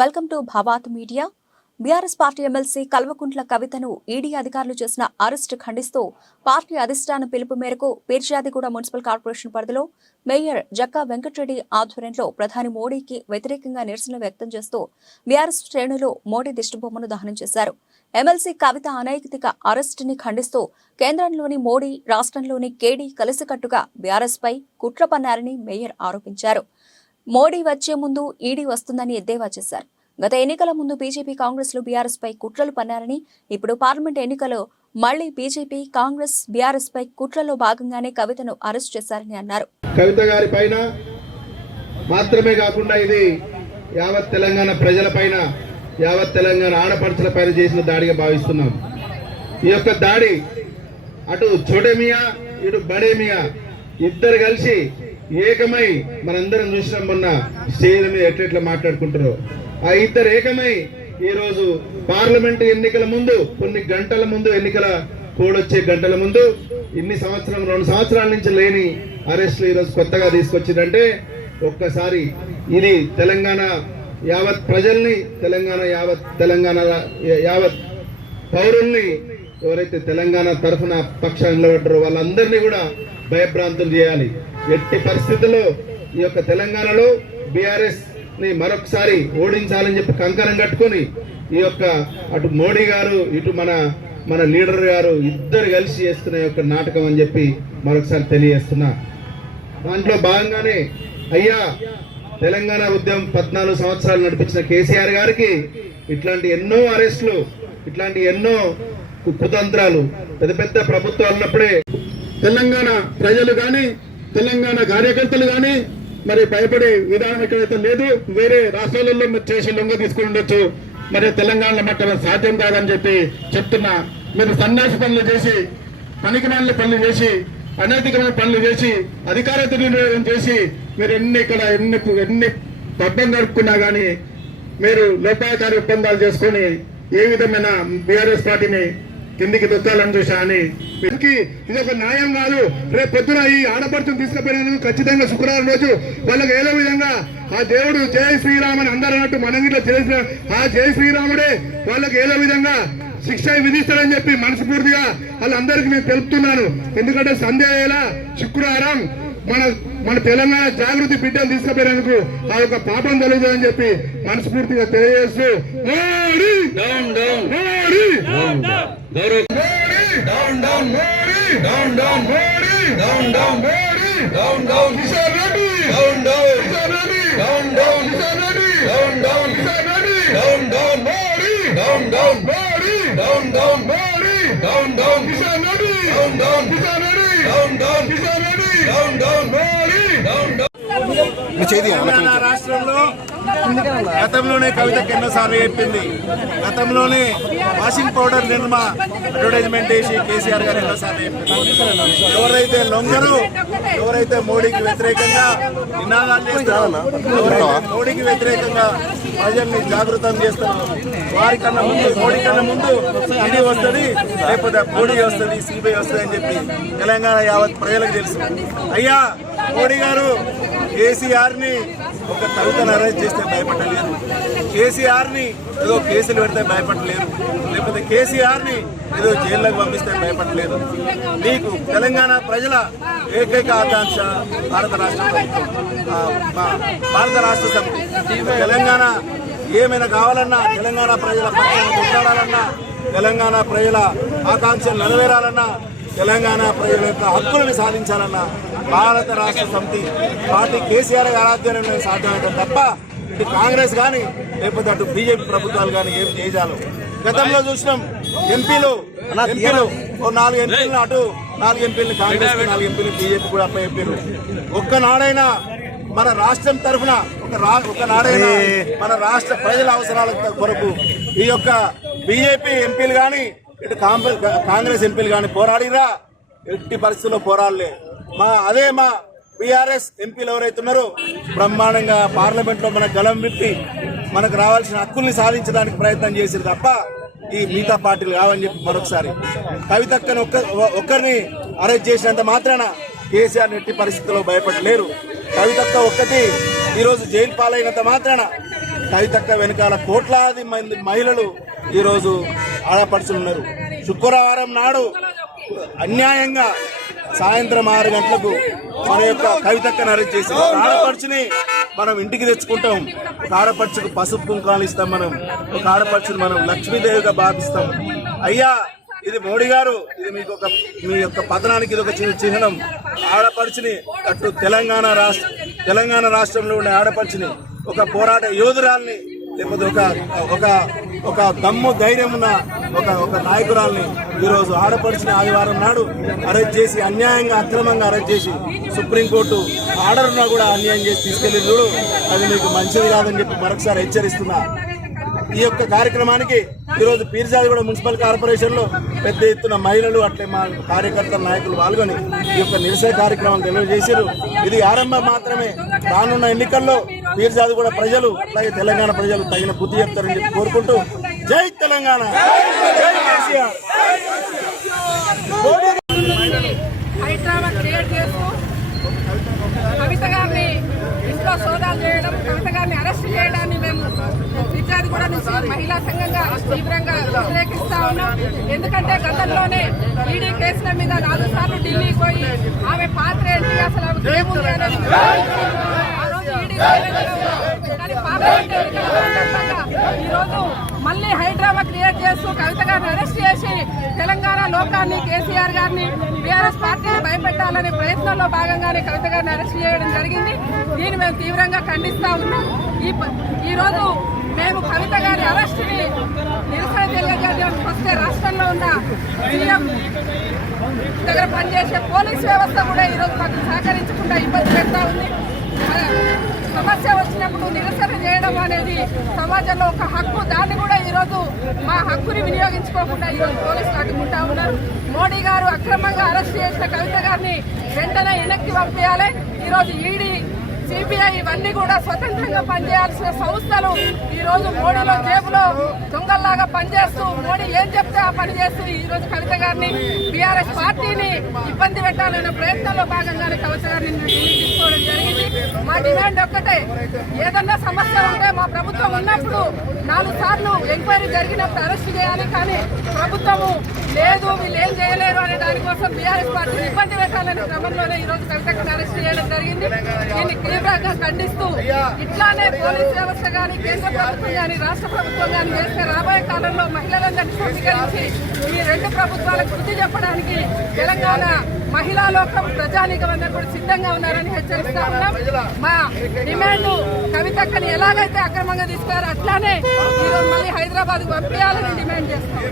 Welcome to భావాత్ media. BRS party MLC Kalvakuntla కవితను ED అధికారులు చేసిన అరెస్టు ఖండిస్తూ పార్టీ అధిష్టానం పిలుపు మేరకు పీర్జాదిగూడ మున్సిపల్ కార్పొరేషన్ పరిధిలో మేయర్ జక్కా వెంకటరెడ్డి ఆధ్వర్యంలో ప్రధాని మోడీకి వ్యతిరేకంగా నిరసన వ్యక్తం చేస్తూ బీఆర్ఎస్ శ్రేణులు మోడీ దిష్టిబొమ్మను దహనం చేశారు. ఎమ్మెల్సీ కవిత అనైతిక అరెస్టుని ఖండిస్తూ కేంద్రంలోని మోడీ రాష్ట్రంలోని కేడీ కలిసికట్టుగా బీఆర్ఎస్ పై కుట్ర పన్నారని మేయర్ ఆరోపించారు. మోడీ వచ్చే ముందు ఈడీ వస్తుందని ఎద్దేవా చేశారు. గత ఎన్నికల ముందు బీజేపీ కాంగ్రెస్లు బీఆర్ఎస్ పై కుట్రలు పన్నారని ఇప్పుడు పార్లమెంట్ ఎన్నికలో మళ్ళీ బీజేపీ కాంగ్రెస్ బీఆర్ఎస్ పై కుట్రలో భాగంగానే కవితను అరెస్ట్ చేశారని అన్నారు. కవిత గారి పైన మాత్రమే కాకుండా ఇది యావత్ తెలంగాణ ప్రజల పైన యావత్ తెలంగాణ ఆడపడుచుల పైన చేసిన దాడిగా భావిస్తున్నాం. ఈ యొక్క దాడి అటు చోడేమియా ఇటు బడేమియా ఇద్దరు కలిసి ఏకమై మనందరం చూసినాం మొన్న స్టేజ్ మీద ఎట్లెట్లా మాట్లాడుకుంటారో. ఆ ఇద్దరు ఏకమై ఈరోజు పార్లమెంట్ ఎన్నికల ముందు కొన్ని గంటల ముందు ఎన్నికల కోడొచ్చే గంటల ముందు ఇన్ని సంవత్సరం రెండు సంవత్సరాల నుంచి లేని అరెస్టులు ఈరోజు కొత్తగా తీసుకొచ్చిందంటే ఒక్కసారి ఇది తెలంగాణ యావత్ ప్రజల్ని తెలంగాణ యావత్ తెలంగాణ యావత్ పౌరుల్ని ఎవరైతే తెలంగాణ తరఫున పక్షాన్ని నిలబడ్డారో వాళ్ళందరినీ కూడా భయభ్రాంతులు చేయాలి. ఎట్టి పరిస్థితుల్లో ఈ యొక్క తెలంగాణలో బీఆర్ఎస్ని మరొకసారి ఓడించాలని చెప్పి కంకణం కట్టుకొని ఈ యొక్క అటు మోడీ గారు ఇటు మన మన లీడర్ గారు ఇద్దరు కలిసి చేస్తున్న ఈ యొక్క నాటకం అని చెప్పి మరొకసారి తెలియజేస్తున్నా. దాంట్లో భాగంగానే అయ్యా తెలంగాణ ఉద్యమం పద్నాలుగు సంవత్సరాలు నడిపించిన కేసీఆర్ గారికి ఇట్లాంటి ఎన్నో అరెస్టులు ఇట్లాంటి ఎన్నో కుతంత్రాలు పెద్ద పెద్ద ప్రభుత్వాలు ఉన్నప్పుడే తెలంగాణ ప్రజలు కానీ తెలంగాణ కార్యకర్తలు కానీ మరి భయపడే విధానం ఎక్కడైతే లేదు వేరే రాష్ట్రాలలో మీరు చేసి లొంగ తీసుకుని ఉండొచ్చు. మరి తెలంగాణలో మట్టడం సాధ్యం కాదని చెప్పి చెప్తున్నా. మీరు సన్యాసి పనులు చేసి పనికిమాలిన పనులు చేసి అనైతికమైన పనులు చేసి అధికార దుర్వినియోగం చేసి మీరు ఎన్ని ఇక్కడ ఎన్ని ఎన్ని పబ్బం గడుపుకున్నా కానీ మీరు లోపాయకారి ఒప్పందాలు చేసుకొని ఏ విధమైన బీఆర్ఎస్ పార్టీని కిందికి దొక్కాలని చూసా అని. ఇది ఒక న్యాయం కాదు. రేపు పొద్దున ఈ ఆడపడుచును తీసుకుపోయినందుకు ఖచ్చితంగా శుక్రవారం రోజు వాళ్ళకి ఏదో విధంగా ఆ దేవుడు జయ శ్రీరామ్ అని అందరూ అన్నట్టు మనం ఇట్లా చేసిన ఆ జయ శ్రీరాముడే వాళ్ళకి ఏదో విధంగా శిక్ష విధిస్తారని చెప్పి మనస్ఫూర్తిగా వాళ్ళందరికీ నేను తెలుపుతున్నాను. ఎందుకంటే సందేహ శుక్రవారం మన మన తెలంగాణ జాగృతి బిడ్డలు తీసుకుపోయినందుకు ఆ యొక్క పాపం కలుగుతుందని చెప్పి మనస్ఫూర్తిగా తెలియజేస్తూ Modi down down Modi Gaurav Modi down down Modi down down Modi down down Modi down down Kishan Reddy down down Kishan Reddy down down Kishan Reddy down down Kishan Reddy down down Modi down down Modi down down Modi down down Kishan Reddy down down Kishan Reddy down down Kishan Reddy down down Modi down down Telangana రాష్ట్రంలో గతంలోనే కవితకి ఎన్నోసార్లు చెప్పింది. గతంలోనే washing powder నిర్మా advertisement వేసి కేసీఆర్ గారు ఎన్నోసార్లు చెప్పింది. ఎవరైతే లొంగరు ఎవరైతే మోడీకి వ్యతిరేకంగా నినాదాలు చేస్తారో మోడీకి వ్యతిరేకంగా ప్రజల్ని జాగృతం చేస్తారో వారికన్నా ముందు మోడీ కన్నా ముందు ఇది వస్తుంది లేకపోతే మోడీ వస్తుంది సిబిఐ వస్తుంది అని చెప్పి తెలంగాణ యావత్ ప్రజలకు తెలుసు. అయ్యా మోడీ గారు కేసీఆర్ని ఒక కవితను అరెస్ట్ చేస్తే భయపడలేరు. కేసీఆర్ని ఏదో కేసులు పెడితే భయపడలేరు. లేకపోతే కేసీఆర్ని ఏదో జైల్లోకి పంపిస్తే భయపడలేరు. మీకు తెలంగాణ ప్రజల ఏకైక ఆకాంక్ష భారత రాష్ట్ర ప్రభుత్వం. భారత రాష్ట్ర సమితి. తెలంగాణ ఏమైనా కావాలన్నా తెలంగాణ ప్రజల పక్షాన్ని కొట్లాడాలన్నా తెలంగాణ ప్రజల ఆకాంక్షలు నెరవేరాలన్నా తెలంగాణ ప్రజల యొక్క హక్కులను సాధించాలన్న భారత రాష్ట్ర సమితి పార్టీ కేసీఆర్ గారి ఆధ్వర్యంలో సాధ్యమైతే తప్ప ఇటు కాంగ్రెస్ కానీ లేకపోతే అటు బీజేపీ ప్రభుత్వాలు కానీ ఏం చేయజాలు గతంలో చూసినాం ఎంపీలు ఎంపీలు ఓ నాలుగు ఎంపీలను అటు నాలుగు ఎంపీలను కాంగ్రెస్ నాలుగు ఎంపీలు బీజేపీ కూడా అప్ప ఎంపీలు ఒక్కనాడైనా మన రాష్ట్రం తరఫున ఒక రా ఒకనాడైనా మన రాష్ట్ర ప్రజల అవసరాల కొరకు ఈ యొక్క బీజేపీ ఎంపీలు కానీ ఇటు కాంగ్రెస్ కాంగ్రెస్ ఎంపీలు కానీ పోరాడిరా? ఎట్టి పరిస్థితుల్లో పోరాడలే. మా అదే మా బీఆర్ఎస్ ఎంపీలు ఎవరైతే ఉన్నారో బ్రహ్మాండంగా పార్లమెంట్లో మన గలం విప్పి మనకు రావాల్సిన హక్కుల్ని సాధించడానికి ప్రయత్నం చేసింది తప్ప ఈ మిగతా పార్టీలు కావని చెప్పి మరొకసారి. కవితక్కని ఒక్క ఒక్కరిని అరెస్ట్ చేసినంత మాత్రాన కేసీఆర్ ఎట్టి పరిస్థితుల్లో భయపడలేరు. కవితక్క ఒక్కటి ఈరోజు జైలు పాలైనంత మాత్రాన కవితక్క వెనకాల కోట్లాది మంది మహిళలు ఈరోజు ఆడపడుచున్నారు శుక్రవారం నాడు అన్యాయంగా సాయంత్రం ఆరు గంటలకు మన యొక్క కవితక్కను అరెస్ట్ చేసి ఆడపడుచుని మనం ఇంటికి తెచ్చుకుంటాం. ఒక ఆడపడుచుకు పసుపు కుంకాలు ఇస్తాం మనం. ఒక ఆడపడుచుని మనం లక్ష్మీదేవిగా భావిస్తాం. అయ్యా ఇది మోడీ గారు ఇది మీకు ఒక మీ యొక్క పతనానికి ఇది ఒక చిన్న చిహ్నం. ఆడపడుచుని అటు తెలంగాణ రాష్ట్ర తెలంగాణ రాష్ట్రంలో ఉండే ఆడపడుచుని ఒక పోరాట యోధురాల్ని లేకపోతే ఒక ఒక ఒక దమ్ము ధైర్యం ఉన్న ఒక ఒక నాయకురాల్ని ఈరోజు ఆడపడిచిన ఆదివారం నాడు అరెస్ట్ చేసి అన్యాయంగా అక్రమంగా అరెస్ట్ చేసి సుప్రీంకోర్టు ఆర్డర్ ఉన్నా కూడా అన్యాయం చేసి తీసుకెళ్ళి చూడు. అది మీకు మంచిది కాదని చెప్పి మరొకసారి హెచ్చరిస్తున్నా. ఈ యొక్క కార్యక్రమానికి ఈరోజు పీర్జాదిగూడ మున్సిపల్ కార్పొరేషన్లో పెద్ద ఎత్తున మహిళలు అట్లే మా కార్యకర్తల నాయకులు పాల్గొని ఈ యొక్క నిరసన కార్యక్రమం తెలియజేశారు ఇది ఆరంభం మాత్రమే. రానున్న ఎన్నికల్లో పీర్జాదిగూడ ప్రజలు అలాగే తెలంగాణ ప్రజలు తగిన బుద్ధి చెప్తారని చెప్పి కోరుకుంటూ జై తెలంగాణ. జై కేసీఆర్ హైదరాబాద్ క్రియేట్ చేస్తూ కవిత గారిని ఇంట్లో సోదాలు చేయడం కవిత గారిని అరెస్ట్ చేయడాన్ని మేము విద్యార్థి కూడా నుంచి మహిళా సంఘంగా తీవ్రంగా వ్యతిరేకిస్తా ఉన్నాం. ఎందుకంటే గతంలోనే ఈడీ కేసుల మీద నాలుగు సార్లు ఢిల్లీకి పోయి ఆమె పాత్ర ఏంటి? అసలు ఏముంది ఈరోజు మళ్ళీ హైడ్రామా క్రియేట్ చేస్తూ కవిత గారిని అరెస్ట్ చేసి తెలంగాణ లోకాన్ని కేసీఆర్ గారిని బీఆర్ఎస్ పార్టీని భయపెట్టాలనే ప్రయత్నంలో భాగంగానే కవిత గారిని అరెస్ట్ చేయడం జరిగింది. దీన్ని మేము తీవ్రంగా ఖండిస్తా ఉన్నాం. ఈ ఈరోజు మేము కవిత గారి అరెస్ట్ని నిరసన తెలియజేయడానికి వస్తే రాష్ట్రంలో ఉన్న సీఎం దగ్గర పనిచేసే పోలీస్ వ్యవస్థ కూడా ఈరోజు మాకు సహకరించకుండా ఇబ్బంది పెడతా ఉంది. సమస్య వచ్చినప్పుడు నిరసన చేయడం అనేది సమాజంలో ఒక హక్కు. దాన్ని కూడా ఈరోజు మా హక్కుని వినియోగించుకోకుండా ఈరోజు పోలీసులు అడ్డుకుంటా ఉన్నారు. మోడీ గారు అక్రమంగా అరెస్ట్ చేసిన కవిత గారిని వెంటనే వెనక్కి పంపించాలి. ఈరోజు ఈడీ సిబిఐ ఇవన్నీ కూడా స్వతంత్రంగా పనిచేయాల్సిన సంస్థలు ఈ రోజు మోడీలో జేబులో దొంగల్లాగా పనిచేస్తూ మోడీ ఏం చెప్తే ఆ పని చేస్తూ ఈ రోజు కవిత గారిని బీఆర్ఎస్ పార్టీని ఇబ్బంది పెట్టాలనే ప్రయత్నంలో భాగంగానే కవిత గారిని తీసుకోవడం జరిగింది. మా డిమాండ్ ఒక్కటే ఏదన్నా సమస్య ఉంటే మా ప్రభుత్వం ఉన్నప్పుడు నాలుగు సార్లు ఎంక్వైరీ జరిగినప్పుడు అరెస్ట్ చేయాలి కానీ ప్రభుత్వము లేదు వీళ్ళు ఏం చేయలేరు అనే దానికోసం బీఆర్ఎస్ పార్టీ ఇబ్బంది పెట్టాలనే క్రమంలోనే ఈ రోజు కవితకు అరెస్ట్ చేయడం జరిగింది. దీన్ని తీవ్రంగా ఖండిస్తూ ఇట్లానే పోలీస్ వ్యవస్థ కానీ కేంద్ర ప్రభుత్వం కానీ రాష్ట్ర ప్రభుత్వం కానీ చేస్తే రాబోయే కాలంలో మహిళలందరినీ సమీకరించి ఈ రెండు ప్రభుత్వాలకు బుద్ధి చెప్పడానికి తెలంగాణ మహిళా లోకం ప్రజానీకం అందరూ కూడా సిద్ధంగా ఉన్నారని హెచ్చరిస్తా ఉన్నాం. మా డిమాండ్ కవితక్కని ఎలాగైతే అక్రమంగా తీసుకున్నారో అట్లానే ఈరోజు మళ్ళీ హైదరాబాద్ పంపించాలని డిమాండ్ చేస్తాం.